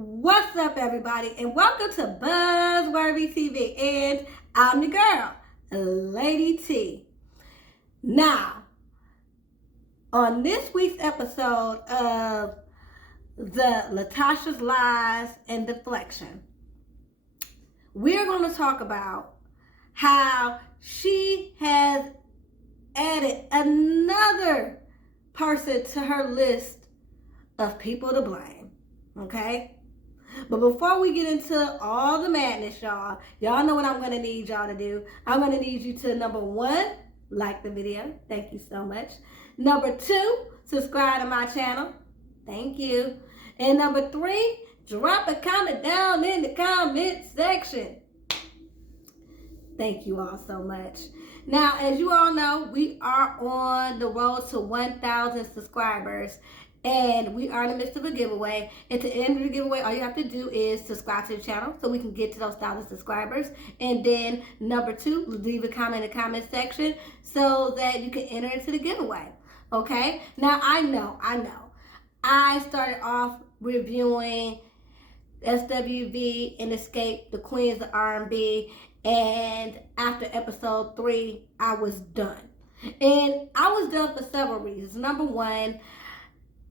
What's up, everybody, and welcome to Buzzworthy TV, and I'm the girl, Lady T. Now, on this week's episode of the Latasha's Lies and Deflection, we're going to talk about how she has added another person to her list of people to blame, okay? But before we get into all the madness, y'all know what I'm going to need y'all to do. I'm going to need you to, number one, like the video. Thank you so much. Number two, subscribe to my channel. Thank you. And number three, drop a comment down in the comment section. Thank you all so much. Now, as you all know, we are on the road to 1,000 subscribers. And we are in the midst of a giveaway. At the end of the giveaway, all you have to do is subscribe to the channel so we can get to those 1,000 subscribers. And then number two, leave a comment in the comment section so that you can enter into the giveaway. Okay? Now, I know. I started off reviewing SWV and Escape, the Queens of R&B. And after episode 3, I was done. And I was done for several reasons. Number one,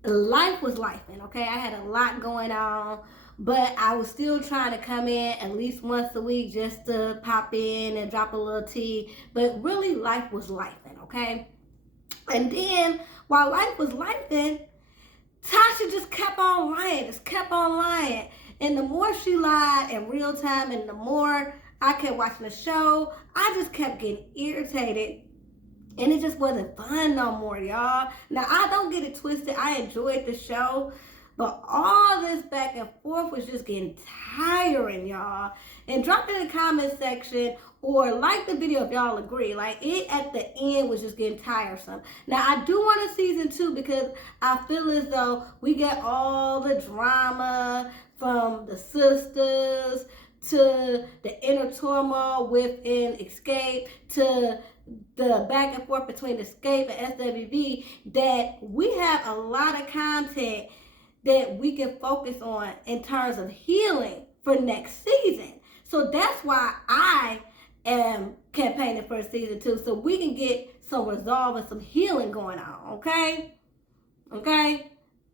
life was lifing, okay? I had a lot going on, but I was still trying to come in at least once a week just to pop in and drop a little tea. But really, life was lifing, okay? And then, while life was lifing, Tasha just kept on lying. And the more she lied in real time and the more I kept watching the show, I just kept getting irritated. And it just wasn't fun no more, y'all. Now, I don't get it twisted. I enjoyed the show. But all this back and forth was just getting tiring, y'all. And drop it in the comment section or like the video if y'all agree. Like, it at the end was just getting tiresome. Now, I do want a season 2 because I feel as though we get all the drama from the sisters to the inner turmoil within Escape to the back and forth between Escape and SWV, that we have a lot of content that we can focus on in terms of healing for next season. So that's why I am campaigning for season 2, so we can get some resolve and some healing going on, okay?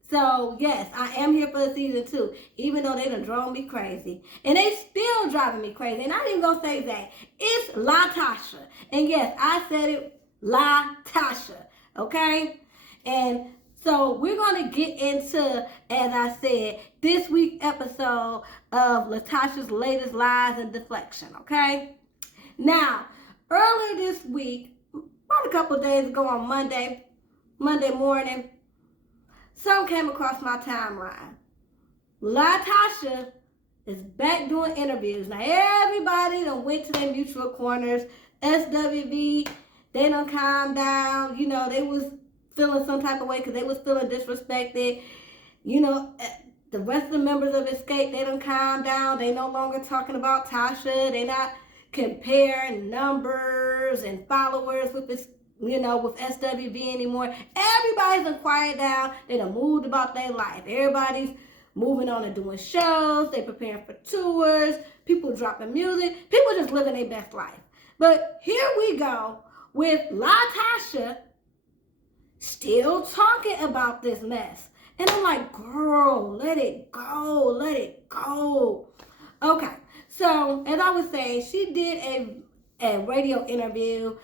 So, yes, I am here for season 2, even though they done drove me crazy. And they still driving me crazy. And I ain't even gonna say that. It's Latasha. And yes, I said it, Latasha, okay? And so we're going to get into, as I said, this week's episode of Latasha's latest lies and deflection, okay? Now, earlier this week, about a couple days ago on Monday morning, some came across my timeline. Latasha is back doing interviews. Now, everybody done went to their mutual corners. SWV, they done calmed down. You know, they was feeling some type of way because they was feeling disrespected. You know, the rest of the members of Escape, they done calmed down. They no longer talking about Tasha. They not comparing numbers and followers with this, with SWV anymore. Everybody's done quiet down. They done moved about their life. Everybody's moving on and doing shows. They preparing for tours. People dropping music. People just living their best life. But here we go with Latasha still talking about this mess. And I'm like, girl, let it go. Okay, so as I was saying, she did a radio interview.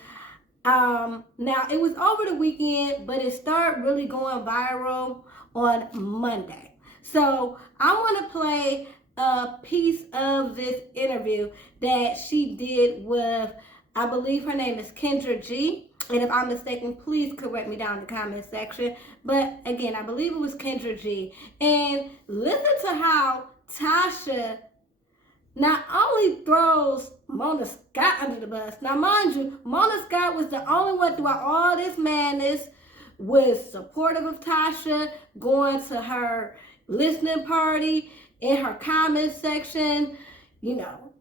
Now, it was over the weekend, but it started really going viral on Monday. So I want to play a piece of this interview that she did with, I believe her name is Kendra G. And if I'm mistaken, please correct me down in the comment section. But again, I believe it was Kendra G. And listen to how Tasha not only throws Mona Scott under the bus. Now, mind you, Mona Scott was the only one throughout all this madness was supportive of Tasha, going to her listening party, in her comment section, you know,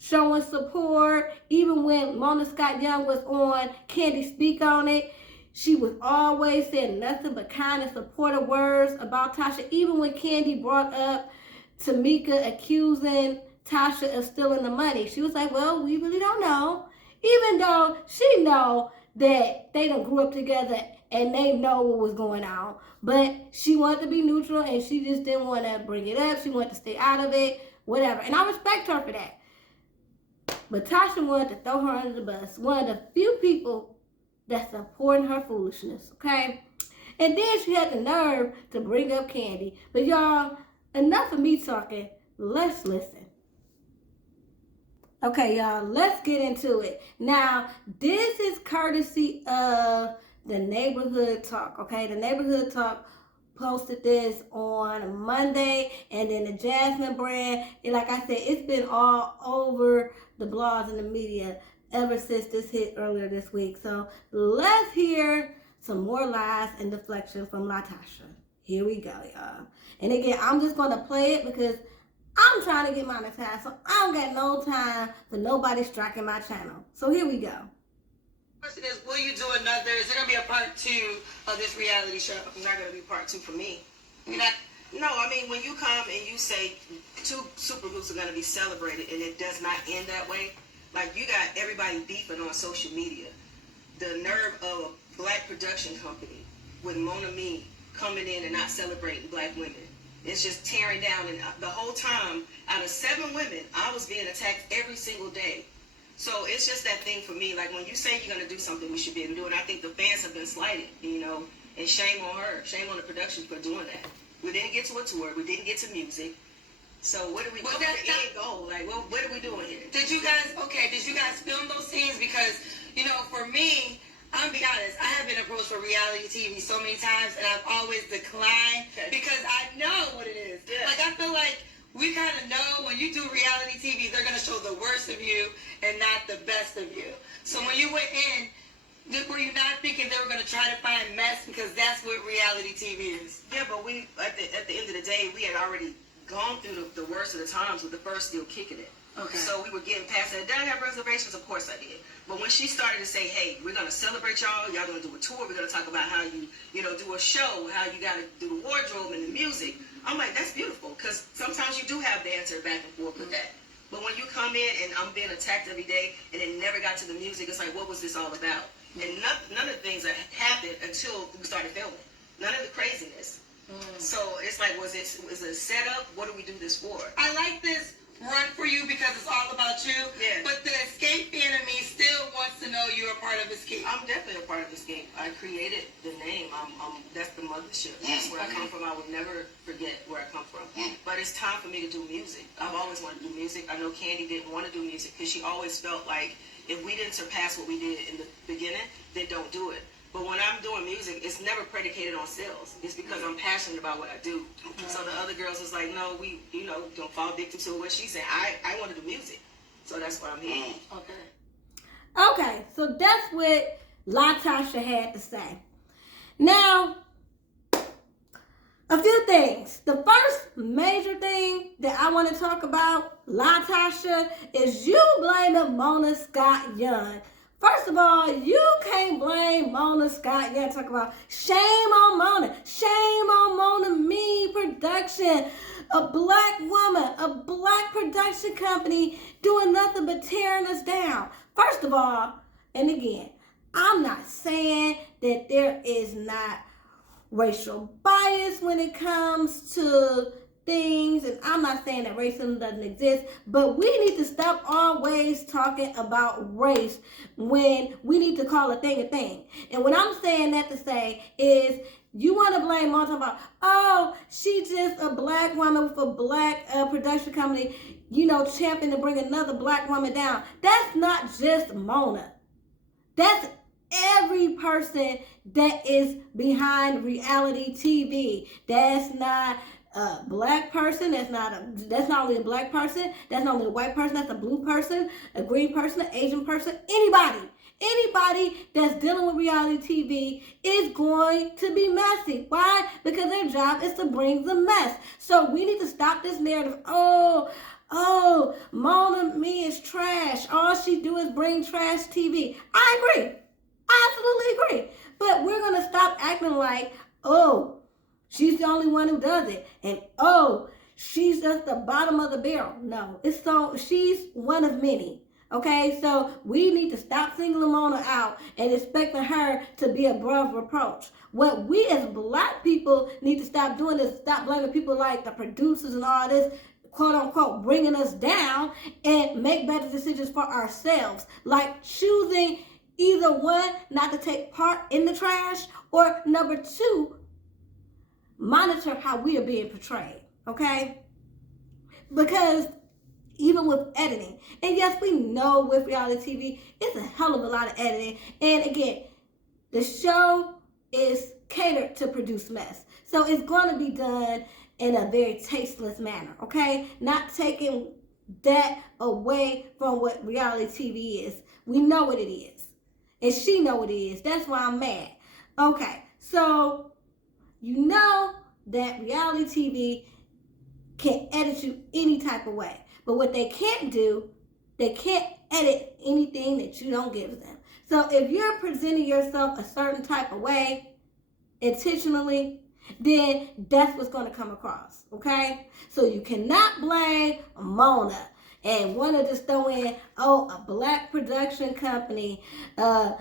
showing support. Even when Mona Scott Young was on Candy Speak on It, she was always saying nothing but kind and supportive words about Tasha. Even when Candy brought up Tamika accusing Tasha of stealing the money, she was like, well, we really don't know. Even though she know that they done grew up together and they know what was going on. But she wanted to be neutral and she just didn't want to bring it up. She wanted to stay out of it, whatever. And I respect her for that. But Tasha wanted to throw her under the bus. One of the few people that's supporting her foolishness, okay? And then she had the nerve to bring up Candy. But y'all, enough of me talking. Let's listen. Okay, y'all, let's get into it. Now, this is courtesy of the Neighborhood Talk, okay? The Neighborhood Talk posted this on Monday, and then the Jasmine brand, and like I said, it's been all over the blogs and the media ever since this hit earlier this week. So let's hear some more lies and deflection from LaTasha. Here we go, y'all. And again, I'm just going to play it because I'm trying to get monetized, so I don't got no time for nobody striking my channel. So here we go. Question is, will you do another? Is there gonna be a part 2 of this reality show? It's not gonna be part 2 for me. You're not. No, I mean when you come and you say 2 supergroups are gonna be celebrated and it does not end that way, like you got everybody beefing on social media. The nerve of a black production company with Mona Me coming in and not celebrating black women. It's just tearing down, and the whole time, out of 7 women, I was being attacked every single day. So it's just that thing for me. Like when you say you're gonna do something, we should be able to do it. And I think the fans have been slighted, you know. And shame on her, shame on the production for doing that. We didn't get to a tour, we didn't get to music. So what are we? What's the end goal? Like what are we doing here? Did you guys film those scenes? Because you know, for me, I'm gonna be honest, I have been approached for reality TV so many times, and I've always declined because I know what it is. Yeah. Like I feel like we kind of know when you do reality TV, they're going to show the worst of you and not the best of you. So when you went in, were you not thinking they were going to try to find mess? Because that's what reality TV is. Yeah, but we, at the end of the day, we had already gone through the worst of the times with the first still kicking it. Okay. So we were getting past that. Did I have reservations? Of course I did. But when she started to say, hey, we're going to celebrate y'all going to do a tour, we're going to talk about how you do a show, how you got to do the wardrobe and the music, I'm like, that's beautiful, because sometimes you do have the answer back and forth with that. But when you come in and I'm being attacked every day and it never got to the music, it's like, what was this all about? And none of the things that happened until we started filming. None of the craziness. So it's like, was it a setup? What do we do this for? I like this run for you because it's all about you. Yeah. But the Escape fan of me still wants to know you're a part of Escape. I'm definitely a part of Escape. I created the name. That's the mothership. That's where I come from. I would never forget where I come from. But it's time for me to do music. I've always wanted to do music. I know Candy didn't want to do music because she always felt like if we didn't surpass what we did in the beginning, then don't do it. But when I'm doing music, it's never predicated on sales. It's because I'm passionate about what I do. Okay. So the other girls was like, no, we, don't fall victim to what she said. I want to do music. So that's why I'm here. Okay, so that's what LaTasha had to say. Now, a few things. The first major thing that I want to talk about, LaTasha, is you blaming Mona Scott Young. First of all, you can't blame Mona Scott Young. Talk about shame on Mona. Shame on Mona Me Production. A black woman, a black production company doing nothing but tearing us down. First of all, and again, I'm not saying that there is not racial bias when it comes to things, and I'm not saying that racism doesn't exist, but we need to stop always talking about race when we need to call a thing a thing. And what I'm saying that to say is, you want to blame Mona about, oh, she's just a black woman with a black production company, champion to bring another black woman down. That's not just Mona. That's every person that is behind reality TV. That's not a black person, that's not only a black person, that's not only a white person, that's a blue person, a green person, an Asian person, anybody that's dealing with reality TV is going to be messy. Why? Because their job is to bring the mess. So we need to stop this narrative. Oh, Mona Me is trash. All she do is bring trash TV. I agree. I absolutely agree. But we're going to stop acting like, oh, she's the only one who does it. And oh, she's just the bottom of the barrel. No, she's one of many. Okay, so we need to stop singling Mona out and expecting her to be above reproach. What we as black people need to stop doing is stop blaming people like the producers and all this, quote unquote, bringing us down, and make better decisions for ourselves. Like choosing either one, not to take part in the trash, or number two, monitor how we are being portrayed. Okay? Because even with editing, and yes, we know with reality TV, it's a hell of a lot of editing. And again, the show is catered to produce mess. So it's going to be done in a very tasteless manner, okay? Not taking that away from what reality TV is. We know what it is. And she know what it is. That's why I'm mad. Okay, so you know that reality TV can edit you any type of way. But what they can't do, they can't edit anything that you don't give them. So if you're presenting yourself a certain type of way, intentionally, then that's what's going to come across, okay? So you cannot blame Mona and want to just throw in, oh, a black production company, how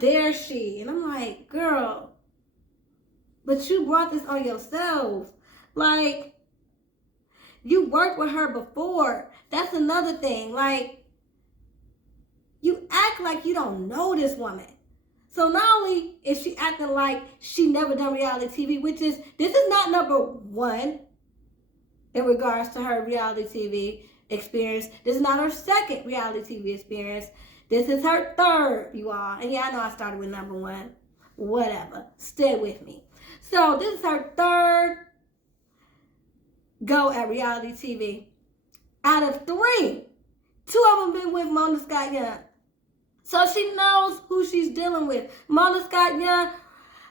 dare she? And I'm like, girl, but you brought this on yourself. Like, you worked with her before. That's another thing. Like, you act like you don't know this woman. So not only is she acting like she never done reality TV, this is not number one in regards to her reality TV experience. This is not her second reality TV experience. This is her third, you all. And yeah, I know I started with number one. Whatever. Stay with me. So this is her third go at reality TV. Out of 3, 2 of them been with Mona Scott Young. So she knows who she's dealing with. Mona Scott Young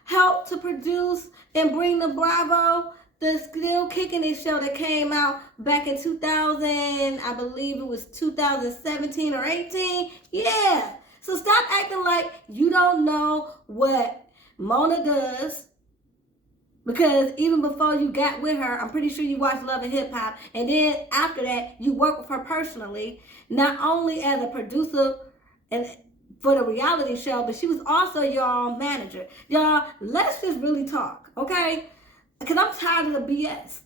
helped to produce and bring the Bravo, the Still Kicking It show that came out back in 2000, I believe it was 2017 or 18. Yeah. So stop acting like you don't know what Mona does. Because even before you got with her, I'm pretty sure you watched Love and Hip Hop. And then after that, you worked with her personally, not only as a producer and for the reality show, but she was also your manager. Y'all, let's just really talk, okay? Because I'm tired of the BS.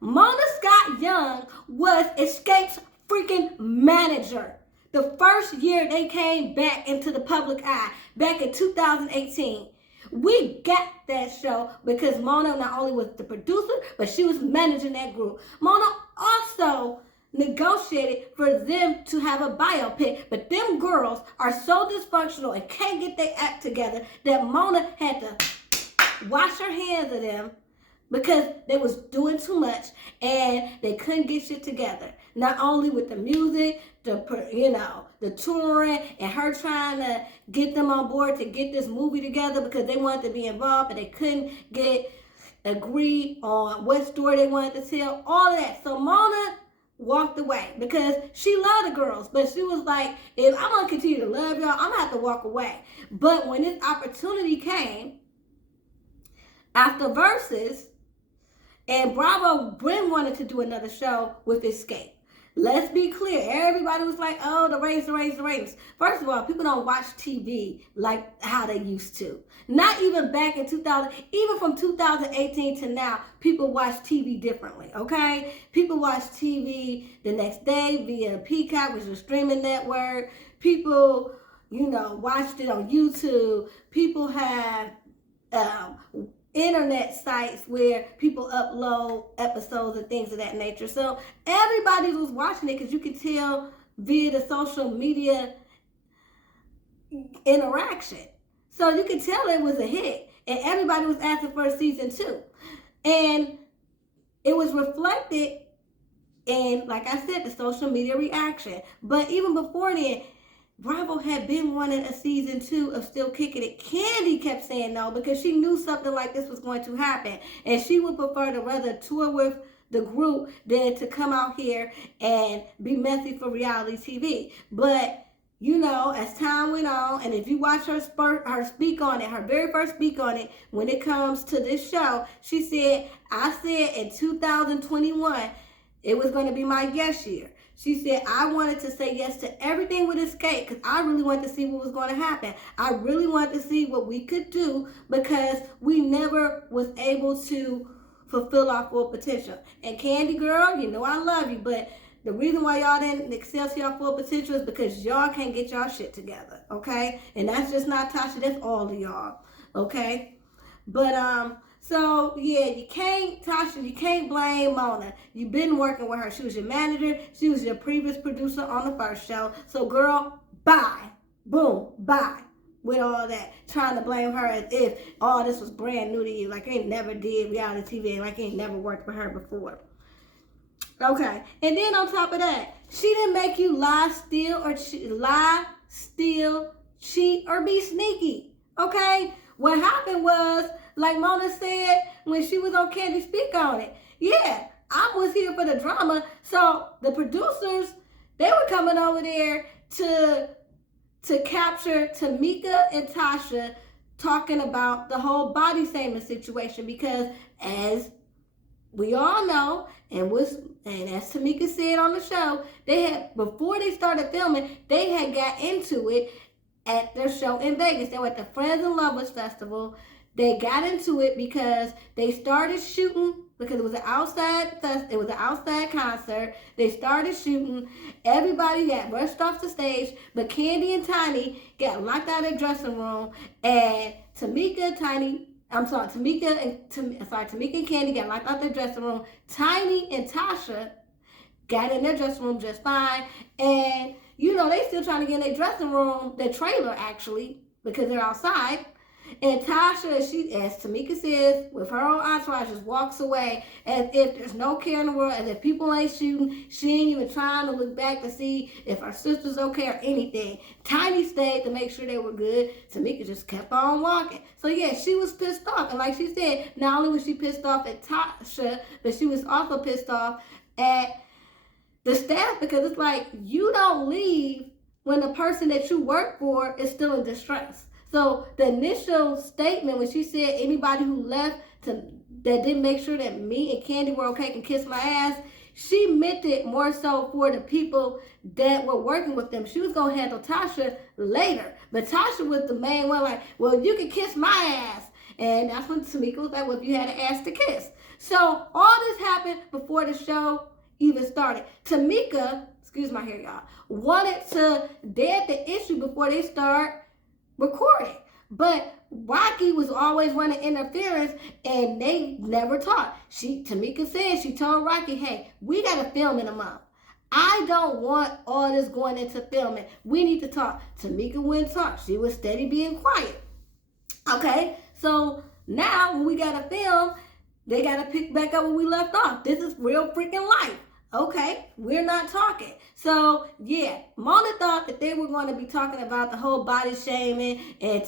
Mona Scott Young was Escape's freaking manager. The first year they came back into the public eye, back in 2018. We got that show because Mona not only was the producer, but she was managing that group. Mona also negotiated for them to have a biopic, but them girls are so dysfunctional and can't get their act together that Mona had to wash her hands of them because they was doing too much and they couldn't get shit together. Not only with the music, the touring, and her trying to get them on board to get this movie together because they wanted to be involved, but they couldn't agree on what story they wanted to tell, all of that. So Mona walked away because she loved the girls, but she was like, if I'm going to continue to love y'all, I'm going to have to walk away. But when this opportunity came, after Versus, and Bravo Bryn wanted to do another show with Escape. Let's be clear. Everybody was like, oh, the ratings. First of all, people don't watch TV like how they used to. Not even back in 2000, even from 2018 to now, people watch TV differently, okay? People watch TV the next day via Peacock, which is a streaming network. People, watched it on YouTube. People have internet sites where people upload episodes and things of that nature. So everybody was watching it because you could tell via the social media interaction. So you could tell it was a hit and everybody was asking for a season 2. And it was reflected in, like I said, the social media reaction. But even before then, Bravo had been wanting a season 2 of Still Kicking It. Candy kept saying no because she knew something like this was going to happen. And she would prefer to rather tour with the group than to come out here and be messy for reality TV. But, you know, as time went on, and if you watch her speak on it, her very first speak on it, when it comes to this show, she said, I said in 2021, it was going to be my yes year. She said, I wanted to say yes to everything with Escape because I really wanted to see what was going to happen. I really wanted to see what we could do because we never was able to fulfill our full potential. And Candy Girl, you know I love you, but the reason why y'all didn't excel to your full potential is because y'all can't get y'all shit together, okay? And that's just not Tasha, that's all of y'all, okay? But, so, yeah, you can't blame Mona. You've been working with her. She was your manager. She was your previous producer on the first show. So, girl, bye. Boom, bye. With all that. Trying to blame her as if all this was brand new to you. Like, you ain't never did reality TV. Like, you ain't never worked with her before. Okay. And then on top of that, she didn't make you lie, steal, cheat, or be sneaky. Okay? What happened was, like Mona said when she was on Candy Speak on it, yeah, I was here for the drama. So the producers, they were coming over there to capture Tamika and Tasha talking about the whole body shaming situation because as we all know, and as Tamika said on the show, they had, before they started filming, they had got into it at their show in Vegas. They were at the Friends and Lovers Festival. They got into it because they started shooting because it was an outside concert. They started shooting. Everybody got rushed off the stage, but Candy and Tiny got locked out of the dressing room, and Tamika and Candy got locked out of the dressing room. Tiny and Tasha got in their dressing room just fine, and you know, they still trying to get in their dressing room, their trailer actually, because they're outside. And Tasha, as Tamika says, with her own entourage, just walks away as if there's no care in the world, as if people ain't shooting. She ain't even trying to look back to see if her sister's okay or anything. Tiny stayed to make sure they were good. Tamika just kept on walking. So yeah, she was pissed off. And like she said, not only was she pissed off at Tasha, but she was also pissed off at the staff because it's like, you don't leave when the person that you work for is still in distress. So the initial statement when she said anybody who left that didn't make sure that me and Candy were okay can kiss my ass, she meant it more so for the people that were working with them. She was going to handle Tasha later. But Tasha was the main one like, well, you can kiss my ass. And that's when Tamika was like, well, if you had an ass to kiss. So all this happened before the show even started. Tamika, excuse my hair, y'all, wanted to dead the issue before they start recording. But Rocky was always running interference and they never talked. Tamika said, she told Rocky, hey, we got to film in a month. I don't want all this going into filming. We need to talk. Tamika wouldn't talk. She was steady being quiet. Okay, so now when we got to film, they got to pick back up where we left off. This is real freaking life. Okay, we're not talking. So, yeah, Mona thought that they were going to be talking about the whole body shaming and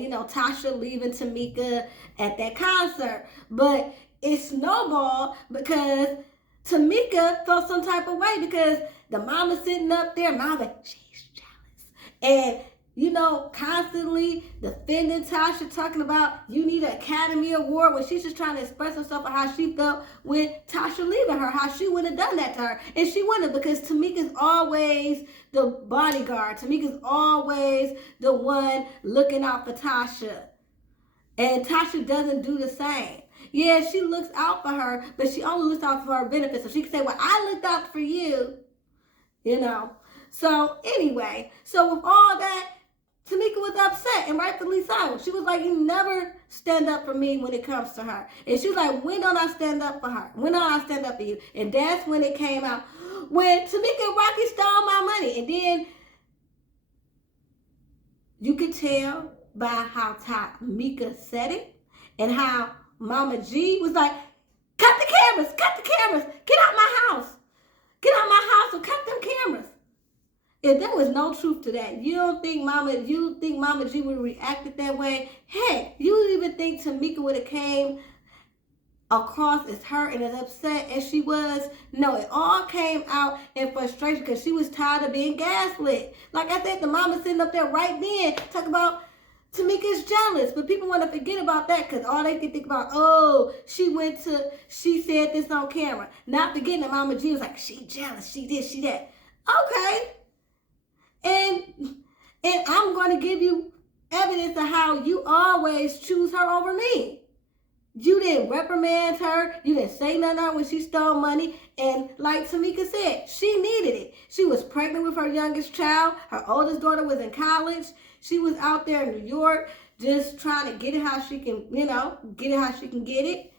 you know, Tasha leaving Tamika at that concert. But it snowballed because Tamika felt some type of way because the mama sitting up there, mama, she's jealous. And you know, constantly defending Tasha, talking about you need an Academy Award when she's just trying to express herself on how she felt with Tasha leaving her, how she wouldn't have done that to her. And she wouldn't because Tamika's always the bodyguard. Tamika's always the one looking out for Tasha. And Tasha doesn't do the same. Yeah, she looks out for her, but she only looks out for her benefit. So she can say, well, I looked out for you, you know. So anyway, so with all that, Tamika was upset, and rightfully so. She was like, you never stand up for me when it comes to her. And she was like, when don't I stand up for her? When don't I stand up for you? And that's when it came out. When Tamika and Rocky stole my money. And then you could tell by how Tamika said it and how Mama G was like, cut the cameras, get out my house. Get out my house or cut them cameras. If there was no truth to that, you think Mama G would have reacted that way? Heck, you even think Tamika would have came across as hurt and as upset as she was? No, it all came out in frustration because she was tired of being gaslit. Like I said, the mama sitting up there right then talking about Tamika's jealous, but people want to forget about that because all they can think about, oh, she said this on camera. Not forgetting that Mama G was like, she jealous, she this, she that. Okay. And I'm going to give you evidence of how you always choose her over me. You didn't reprimand her. You didn't say nothing to her when she stole money. And like Tamika said, she needed it. She was pregnant with her youngest child. Her oldest daughter was in college. She was out there in New York just trying to get it how she can, get it how she can get it.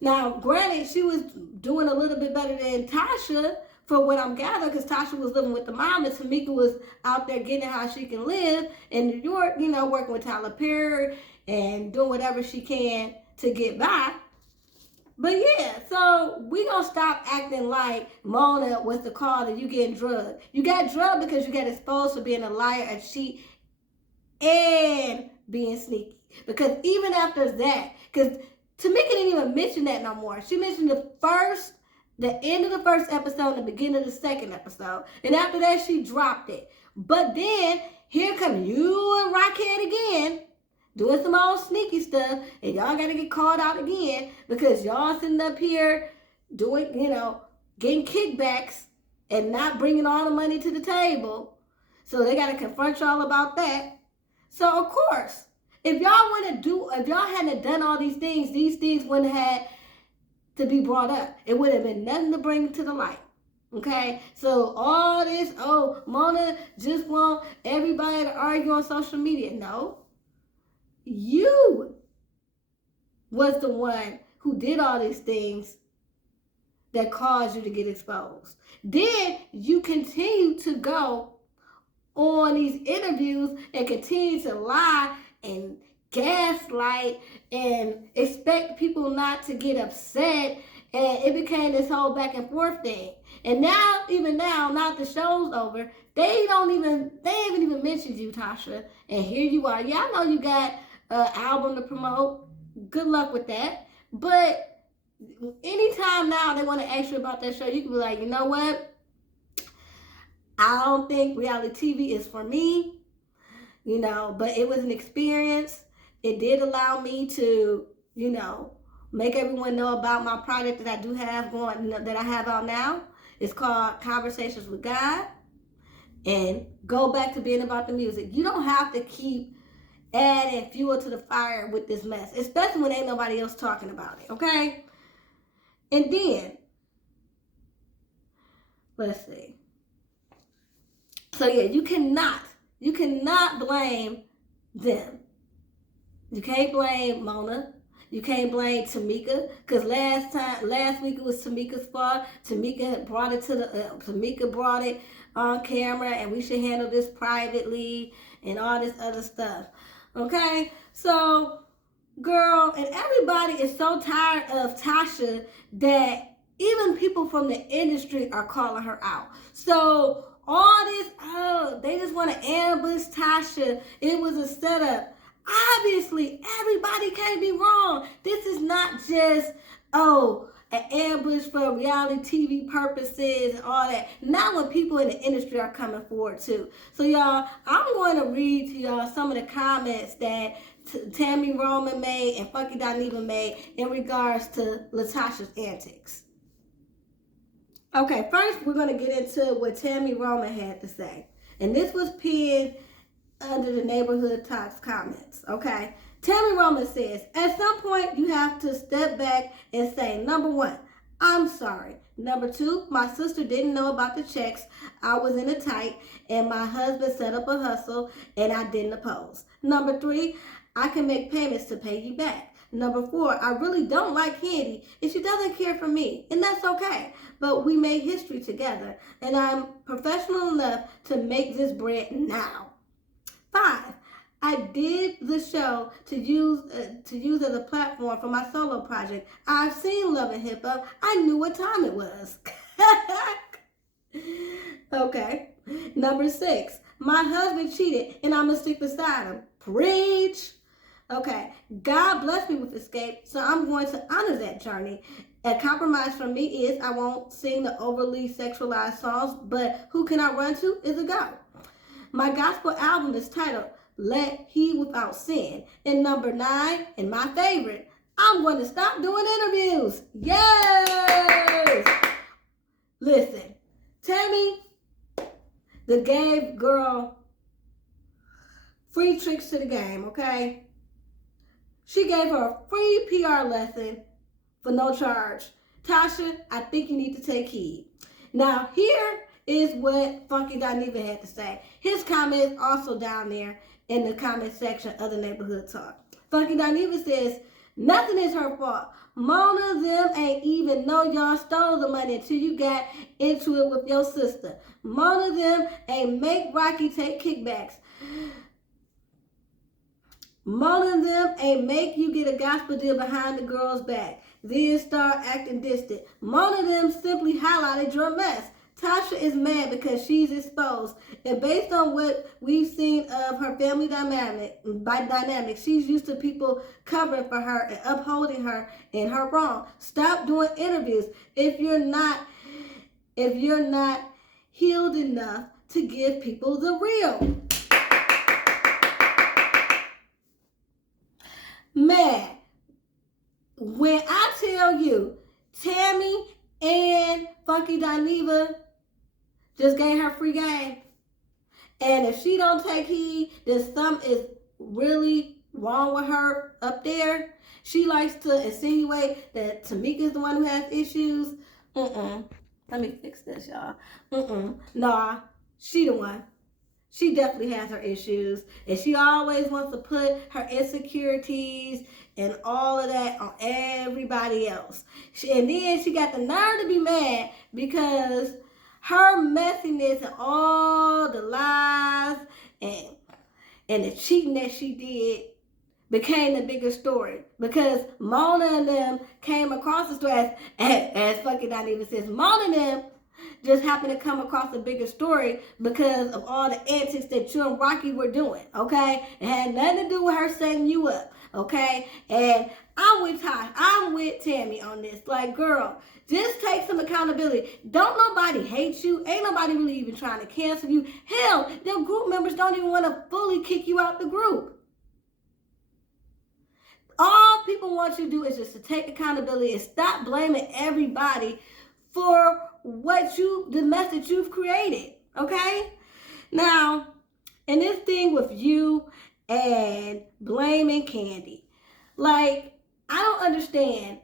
Now, granted, she was doing a little bit better than Tasha, for what I'm gathering, because Tasha was living with the mom and Tamika was out there getting how she can live in New York, working with Tyler Perry and doing whatever she can to get by. But yeah, so we gonna stop acting like Mona was the cause of you getting drugged. You got drugged because you got exposed for being a liar, a cheat, and being sneaky. Because even after that, because Tamika didn't even mention that no more. She mentioned the end of the first episode and the beginning of the second episode. And after that, she dropped it. But then, here come you and Rockhead again, doing some old sneaky stuff. And y'all got to get called out again because y'all sitting up here doing, getting kickbacks and not bringing all the money to the table. So they got to confront y'all about that. So, of course, if y'all hadn't done all these things wouldn't have had to be brought up. It would have been nothing to bring to the light. Okay? So all this, Mona just want everybody to argue on social media. No. You was the one who did all these things that caused you to get exposed. Then you continue to go on these interviews and continue to lie and gaslight and expect people not to get upset, and it became this whole back and forth thing. And now the show's over, they haven't even mentioned you, Tasha, and here you are. Yeah, I know you got an album to promote. Good luck with that. But anytime now they want to ask you about that show, you can be like, you know what? I don't think reality TV is for me, but it was an experience. It did allow me to, make everyone know about my project that I do have that I have out now. It's called Conversations with God. And go back to being about the music. You don't have to keep adding fuel to the fire with this mess, especially when ain't nobody else talking about it, okay? And then, let's see. So yeah, you cannot blame them. You can't blame Mona. You can't blame Tamika, because last week it was Tamika's fault. Tamika brought it on camera, and we should handle this privately and all this other stuff. Okay, so girl, and everybody is so tired of Tasha that even people from the industry are calling her out. So all this, they just want to ambush Tasha. It was a setup. Obviously, everybody can't be wrong. This is not just, an ambush for reality TV purposes and all that. Not when people in the industry are coming forward too. So y'all, I'm going to read to y'all some of the comments that Tammy Roman made and Funky Dineva made in regards to Latasha's antics. Okay, first we're going to get into what Tammy Roman had to say. And this was pinned under the Neighborhood Talks comments, okay? Tammy Roman says, at some point you have to step back and say, number one, I'm sorry. Number two, my sister didn't know about the checks. I was in a tight and my husband set up a hustle and I didn't oppose. Number three, I can make payments to pay you back. Number four, I really don't like Candy and she doesn't care for me, and that's okay. But we made history together and I'm professional enough to make this bread now. 5, I did the show to use as a platform for my solo project. I've seen Love and Hip Hop. I knew what time it was. Okay. Number 6. My husband cheated and I'm going to stick beside him. Preach. Okay. God blessed me with escape, so I'm going to honor that journey. A compromise for me is I won't sing the overly sexualized songs, but who can I run to is a God. My gospel album is titled Let He Without Sin. And number 9, and my favorite, I'm going to stop doing interviews. Yes! Listen, Tammy, the gave girl free tricks to the game, okay? She gave her a free PR lesson for no charge. Tasha, I think you need to take heed. Now, here is what Funky Dineva had to say. His comment is also down there in the comment section of the Neighborhood Talk. Funky Dineva says, nothing is her fault. Mona them ain't even know y'all stole the money until you got into it with your sister. Mona them ain't make Rocky take kickbacks. Mona them ain't make you get a gospel deal behind the girl's back. Then start acting distant. Mona them simply highlighted your mess. Tasha is mad because she's exposed. And based on what we've seen of her family dynamic, she's used to people covering for her and upholding her in her wrong. Stop doing interviews if you're not healed enough to give people the real. Man, when I tell you Tammy and Funky Dineva just gave her free game, and if she don't take heed, then something is really wrong with her up there. She likes to insinuate that Tamika's the one who has issues. Let me fix this, y'all. Nah, she the one. She definitely has her issues, and she always wants to put her insecurities and all of that on everybody else. And then she got the nerve to be mad because her messiness and all the lies and the cheating that she did became the bigger story, because Mona and them came across the story as fucking not even says. Mona and them just happened to come across a bigger story because of all the antics that you and Rocky were doing, okay? It had nothing to do with her setting you up, okay? And I'm with Tammy on this. Like, girl, just take some accountability. Don't nobody hate you. Ain't nobody really even trying to cancel you. Hell, their group members don't even want to fully kick you out the group. All people want you to do is just to take accountability and stop blaming everybody for the mess that you've created, okay? Now, and this thing with you and blaming Candy, like, I don't understand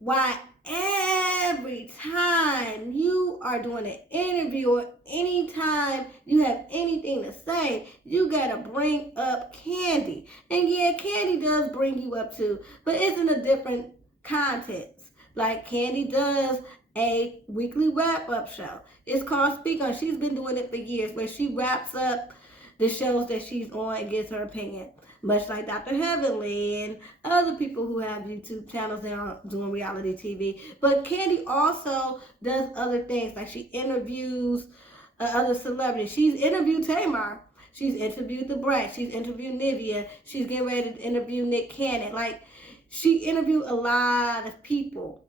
why every time you are doing an interview or anytime you have anything to say, you gotta bring up Candy. And yeah, Candy does bring you up too, but it's in a different context. Like, Candy does a weekly wrap-up show. It's called Speak On. She's been doing it for years, where she wraps up the shows that she's on and gives her opinion. Much like Dr. Heavenly and other people who have YouTube channels that are doing reality TV. But Candy also does other things, like she interviews other celebrities. She's interviewed Tamar. She's interviewed The Brat. She's interviewed Nivea. She's getting ready to interview Nick Cannon. Like, she interviewed a lot of people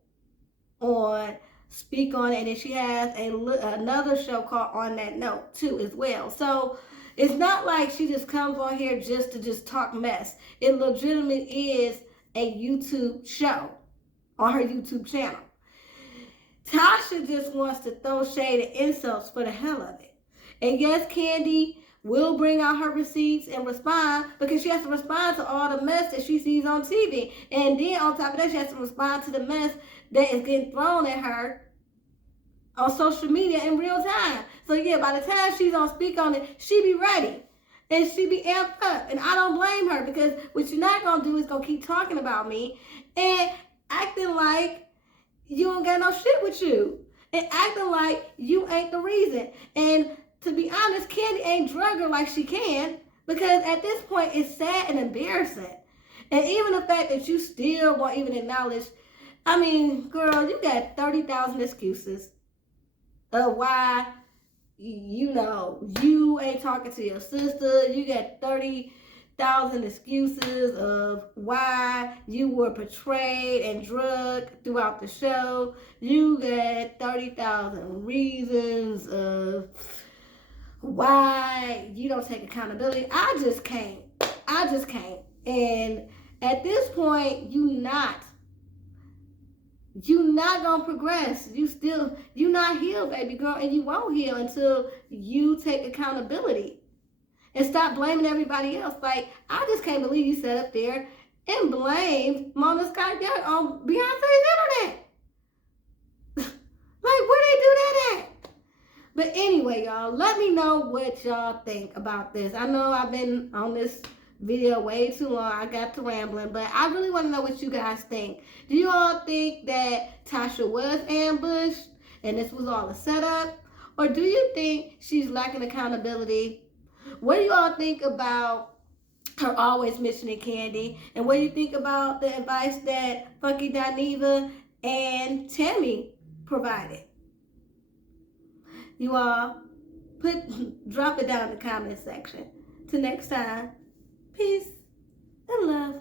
on Speak On, and then she has another show called On That Note too as well. So it's not like she just comes on here just to talk mess. It legitimately is a YouTube show on her YouTube channel. Tasha just wants to throw shade and insults for the hell of it. And yes, Candy will bring out her receipts and respond, because she has to respond to all the mess that she sees on TV. And then on top of that, she has to respond to the mess that is getting thrown at her on social media in real time. So yeah, by the time she's on Speak On It, she be ready. And she be amped up. And I don't blame her, because what you're not going to do is going to keep talking about me and acting like you don't got no shit with you. And acting like you ain't the reason. And to be honest, Candy ain't drug her like she can. Because at this point, it's sad and embarrassing. And even the fact that you still won't even acknowledge, I mean, girl, you got 30,000 excuses of why, you ain't talking to your sister. You got 30,000 excuses of why you were portrayed and drugged throughout the show. You got 30,000 reasons of why you don't take accountability. I just can't. And at this point, you not gonna progress. You not healed, baby girl, and you won't heal until you take accountability and stop blaming everybody else. Like, I just can't believe you sat up there and blamed Mona Scott on Beyonce's internet. Like, where they do that at? But anyway, y'all, let me know what y'all think about this. I know I've been on this video way too long. I got to rambling, but I really want to know what you guys think. Do you all think that Tasha was ambushed and this was all a setup? Or do you think she's lacking accountability? What do you all think about her always mentioning Candy? And what do you think about the advice that Funky Dineva and Tammy provided? You all drop it down in the comment section. Till next time, peace and love.